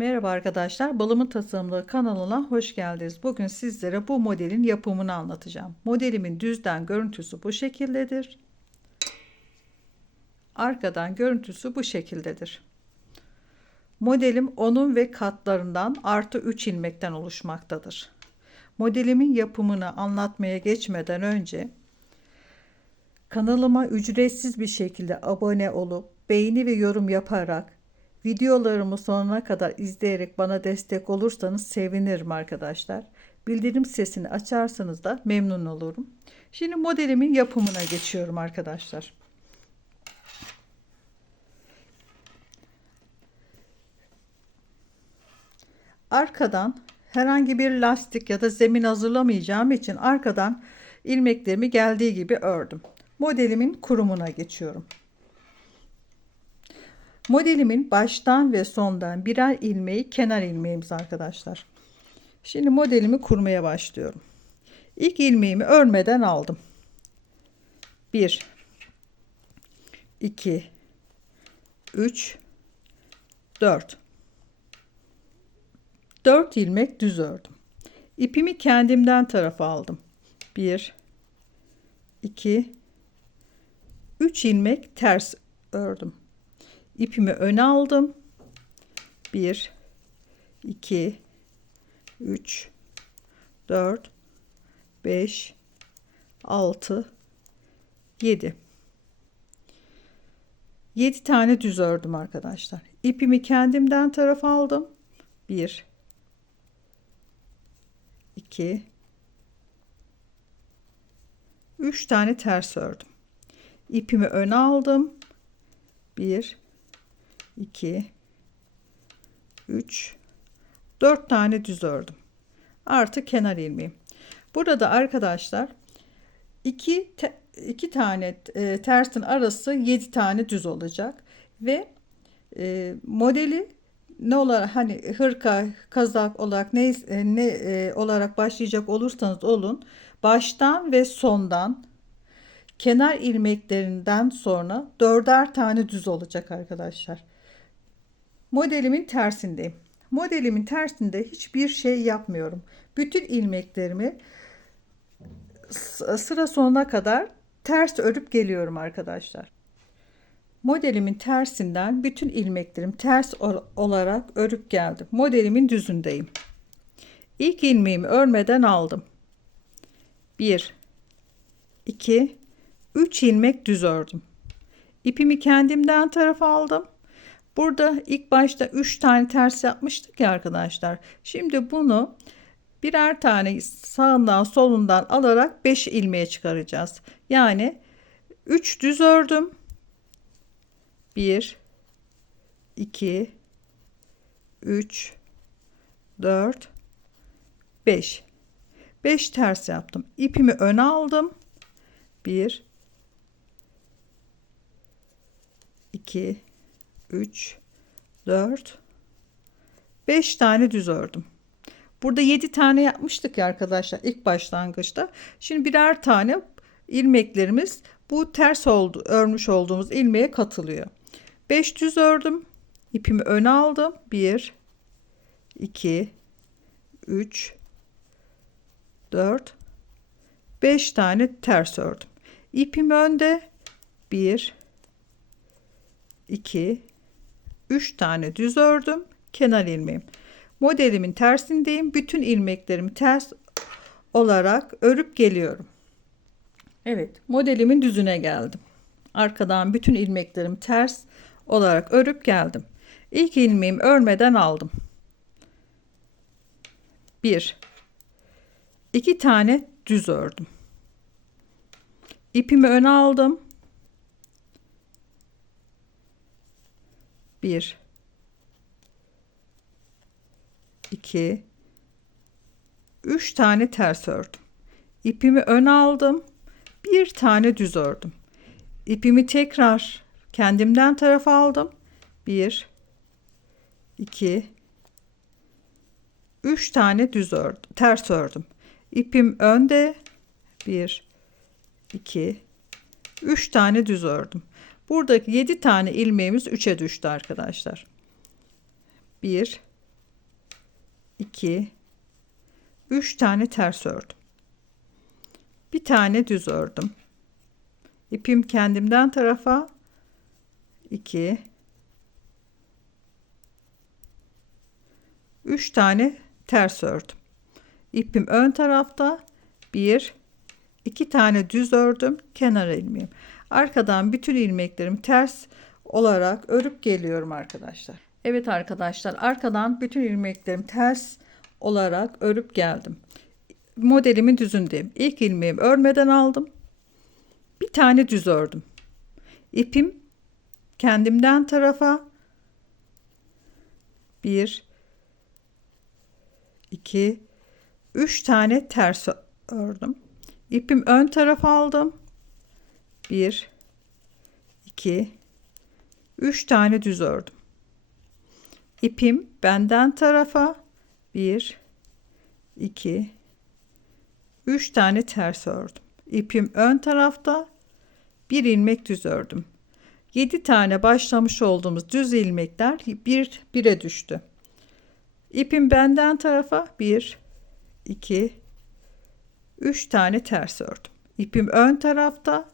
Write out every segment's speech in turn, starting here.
Merhaba arkadaşlar, Balımın Tasarımları kanalına hoş geldiniz. Bugün sizlere bu modelin yapımını anlatacağım. Modelimin düzden görüntüsü bu şekildedir. Arkadan görüntüsü bu şekildedir. Modelim onun ve katlarından artı 3 ilmekten oluşmaktadır. Modelimin yapımını anlatmaya geçmeden önce kanalıma ücretsiz bir şekilde abone olup beğeni ve yorum yaparak Videolarımı sonuna kadar izleyerek bana destek olursanız sevinirim arkadaşlar. Bildirim sesini açarsanız da memnun olurum. Şimdi modelimin yapımına geçiyorum arkadaşlar. Arkadan herhangi bir lastik ya da zemin hazırlamayacağım için arkadan ilmeklerimi geldiği gibi ördüm. Modelimin kurumuna geçiyorum. Modelimin baştan ve sondan birer ilmeği kenar ilmeğimiz arkadaşlar. Şimdi modelimi kurmaya başlıyorum. İlk ilmeğimi örmeden aldım. 1 2 3 4 4 ilmek düz ördüm. İpimi kendimden tarafa aldım. 1 2 3 ilmek ters ördüm ipimi öne aldım. 1 2 3 4 5 6 7 7 tane düz ördüm arkadaşlar. İpimi kendimden tarafa aldım. 1 2 3 tane ters ördüm. İpimi öne aldım. 1 2 3 4 tane düz ördüm. Artı kenar ilmeğim. Burada arkadaşlar 2 2 tane e, tersin arası 7 tane düz olacak ve e, modeli ne olarak hani hırka, kazak olarak ne e, ne e, olarak başlayacak olursanız olun baştan ve sondan kenar ilmeklerinden sonra dörder tane düz olacak arkadaşlar modelimin tersindeyim. Modelimin tersinde hiçbir şey yapmıyorum. Bütün ilmeklerimi sıra sonuna kadar ters örüp geliyorum arkadaşlar. Modelimin tersinden bütün ilmeklerim ters olarak örüp geldim. Modelimin düzündeyim. İlk ilmeğimi örmeden aldım. 1 2 3 ilmek düz ördüm. İpimi kendimden tarafa aldım. Burada ilk başta 3 tane ters yapmıştık ya arkadaşlar. Şimdi bunu birer tane sağından solundan alarak 5 ilmeğe çıkaracağız. Yani 3 düz ördüm. 1 2 3 4 5 5 ters yaptım. İpimi öne aldım. 1 2 3 4 5 tane düz ördüm. Burada 7 tane yapmıştık ya arkadaşlar ilk başlangıçta. Şimdi birer tane ilmeklerimiz bu ters oldu örmüş olduğumuz ilmeğe katılıyor. 5 düz ördüm. İpimi öne aldım. 1 2 3 4 5 tane ters ördüm. İpim önde. 1 2 3 tane düz ördüm. Kenar ilmeğim. Modelimin tersindeyim. Bütün ilmeklerimi ters olarak örüp geliyorum. Evet, modelimin düzüne geldim. Arkadan bütün ilmeklerim ters olarak örüp geldim. İlk ilmeğimi örmeden aldım. 1 2 tane düz ördüm. İpimi öne aldım. 1 2 3 tane ters ördüm. İpimi öne aldım. Bir tane düz ördüm. İpimi tekrar kendimden tarafa aldım. 1 2 3 tane düz ördüm. Ters ördüm. İpim önde. 1 2 3 tane düz ördüm. Buradaki 7 tane ilmeğimiz 3'e düştü arkadaşlar. 1 2 3 tane ters ördüm. Bir tane düz ördüm. İpim kendimden tarafa 2 3 tane ters ördüm. İpim ön tarafta 1 2 tane düz ördüm. Kenara ilmeğim. Arkadan bütün ilmeklerimi ters olarak örüp geliyorum arkadaşlar. Evet arkadaşlar arkadan bütün ilmeklerimi ters olarak örüp geldim. Modelimin düzündeyim. İlk ilmeğimi örmeden aldım. Bir tane düz ördüm. İpim kendimden tarafa 1 2 3 tane ters ördüm. İpim ön tarafa aldım. 1 2 3 tane düz ördüm. İpim benden tarafa 1 2 3 tane ters ördüm. İpim ön tarafta bir ilmek düz ördüm. 7 tane başlamış olduğumuz düz ilmekler bir bire düştü. İpim benden tarafa 1 2 3 tane ters ördüm. İpim ön tarafta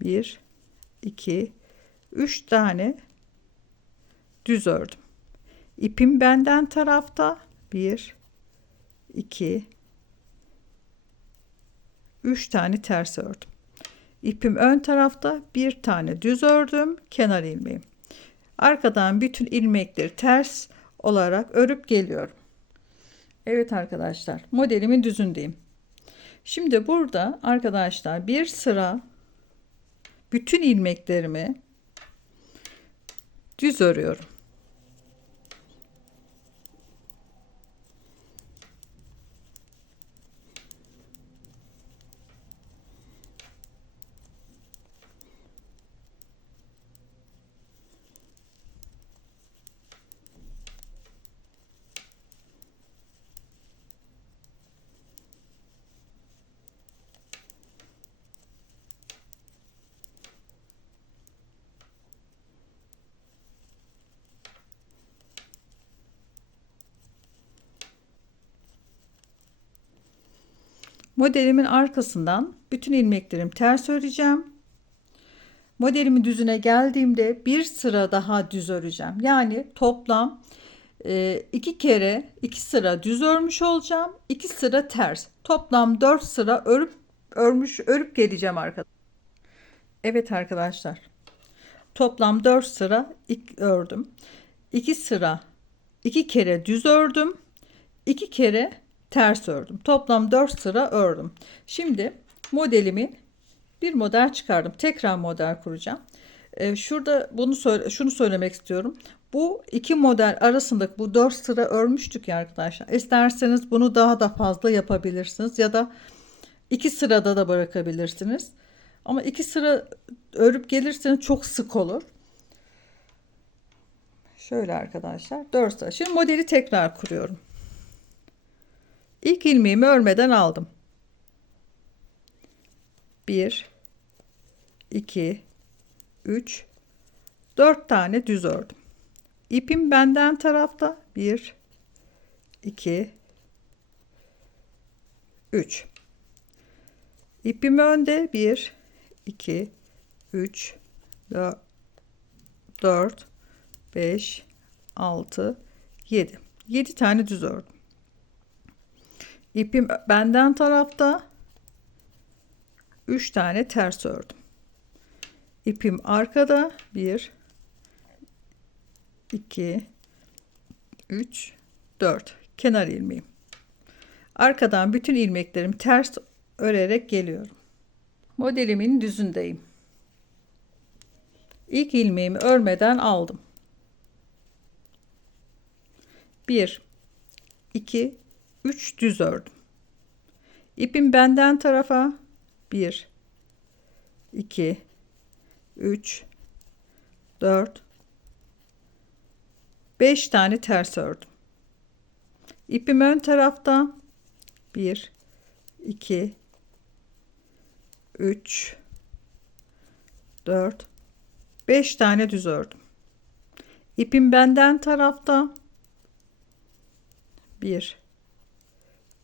1 2 3 tane düz ördüm. İpim benden tarafta 1 2 3 tane ters ördüm. İpim ön tarafta bir tane düz ördüm. Kenar ilmeğim. Arkadan bütün ilmekleri ters olarak örüp geliyorum. Evet arkadaşlar modelimin düzündeyim. Şimdi burada arkadaşlar bir sıra bütün ilmeklerimi düz örüyorum. Modelimin arkasından bütün ilmeklerimi ters öreceğim. Modelimin düzüne geldiğimde bir sıra daha düz öreceğim. Yani toplam e, iki kere iki sıra düz örmüş olacağım. iki sıra ters. Toplam dört sıra örüp örmüş örüp geleceğim arkadaşlar. Evet arkadaşlar. Toplam dört sıra ilk ördüm. İki sıra iki kere düz ördüm. iki kere ters ördüm. Toplam 4 sıra ördüm. Şimdi modelimi bir model çıkardım. Tekrar model kuracağım. Ee, şurada bunu söyle, şunu söylemek istiyorum. Bu iki model arasındaki bu 4 sıra örmüştük ya arkadaşlar. İsterseniz bunu daha da fazla yapabilirsiniz ya da iki sırada da bırakabilirsiniz. Ama iki sıra örüp gelirseniz çok sık olur. Şöyle arkadaşlar 4 sıra. Şimdi modeli tekrar kuruyorum. İlk ilmeğimi örmeden aldım. 1 2 3 4 tane düz ördüm. İpim benden tarafta 1 2 3 İpim önde 1 2 3 4 4 5 6 7 7 tane düz ördüm. İpim benden tarafta 3 tane ters ördüm. İpim arkada 1 2 3 4 kenar ilmeğim. Arkadan bütün ilmeklerimi ters örerek geliyorum. Modelimin düzündeyim. İlk ilmeğimi örmeden aldım. 1 2 3 düz ördüm. İpim benden tarafa 1 2 3 4 5 tane ters ördüm. İpim ön tarafta 1 2 3 4 5 tane düz ördüm. İpim benden tarafta 1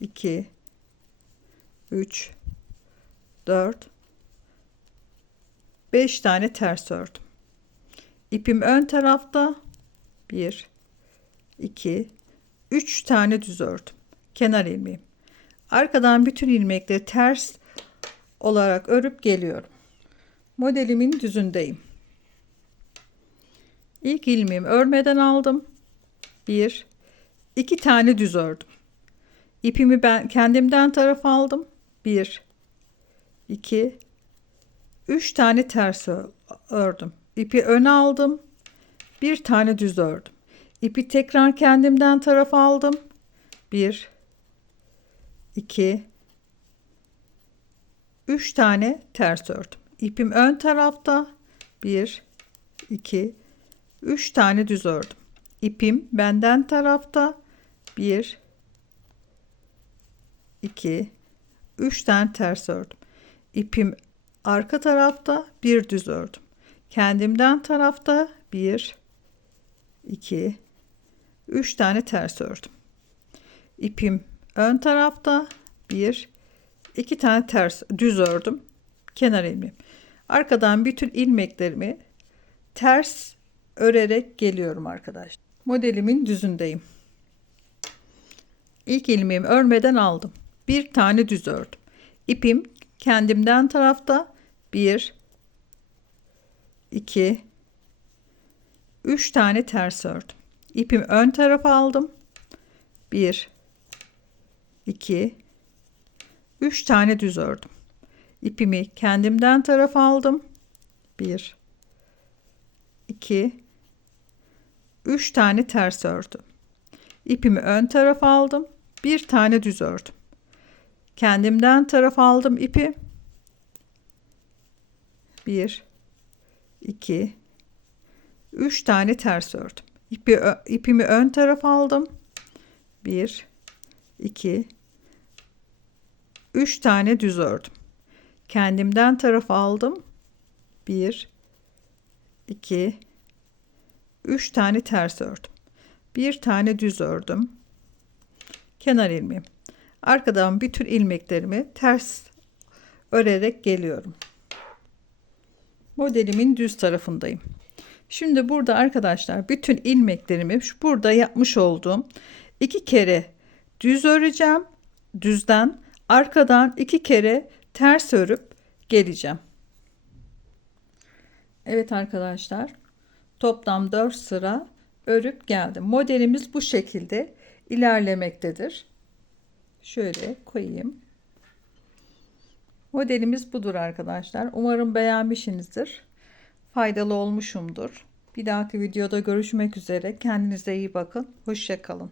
2 3 4 5 tane ters ördüm. İpim ön tarafta 1 2 3 tane düz ördüm. Kenar ilmeğim. Arkadan bütün ilmekleri ters olarak örüp geliyorum. Modelimin düzündeyim. İlk ilmeğimi örmeden aldım. 1 2 tane düz ördüm. İpimi ben kendimden tarafa aldım. 1 2 3 tane ters ör- ördüm. İpi öne aldım. Bir tane düz ördüm. İpi tekrar kendimden tarafa aldım. 1 2 3 tane ters ördüm. İpim ön tarafta. 1 2 3 tane düz ördüm. İpim benden tarafta. 1 2 3 tane ters ördüm. İpim arka tarafta bir düz ördüm. Kendimden tarafta 1 2 3 tane ters ördüm. İpim ön tarafta 1 2 tane ters düz ördüm. Kenar ilmeğim. Arkadan bütün ilmeklerimi ters örerek geliyorum arkadaşlar. Modelimin düzündeyim. İlk ilmeğimi örmeden aldım. Bir tane düz ördüm. İpim kendimden tarafta 1 2 3 tane ters ördüm. İpimi ön tarafa aldım. 1 2 3 tane düz ördüm. İpimi kendimden tarafa aldım. 1 2 3 tane ters ördüm. İpimi ön tarafa aldım. Bir tane düz ördüm. Kendimden tarafa aldım ipi. 1 2 3 tane ters ördüm. İpi, ipimi ön tarafa aldım. 1 2 3 tane düz ördüm. Kendimden tarafa aldım. 1 2 3 tane ters ördüm. Bir tane düz ördüm. Kenar ilmeğim. Arkadan bütün ilmeklerimi ters örerek geliyorum. Modelimin düz tarafındayım. Şimdi burada arkadaşlar bütün ilmeklerimi şu burada yapmış olduğum iki kere düz öreceğim. Düzden arkadan iki kere ters örüp geleceğim. Evet arkadaşlar toplam 4 sıra örüp geldim. Modelimiz bu şekilde ilerlemektedir. Şöyle koyayım. Modelimiz budur arkadaşlar. Umarım beğenmişsinizdir. Faydalı olmuşumdur. Bir dahaki videoda görüşmek üzere. Kendinize iyi bakın. Hoşçakalın.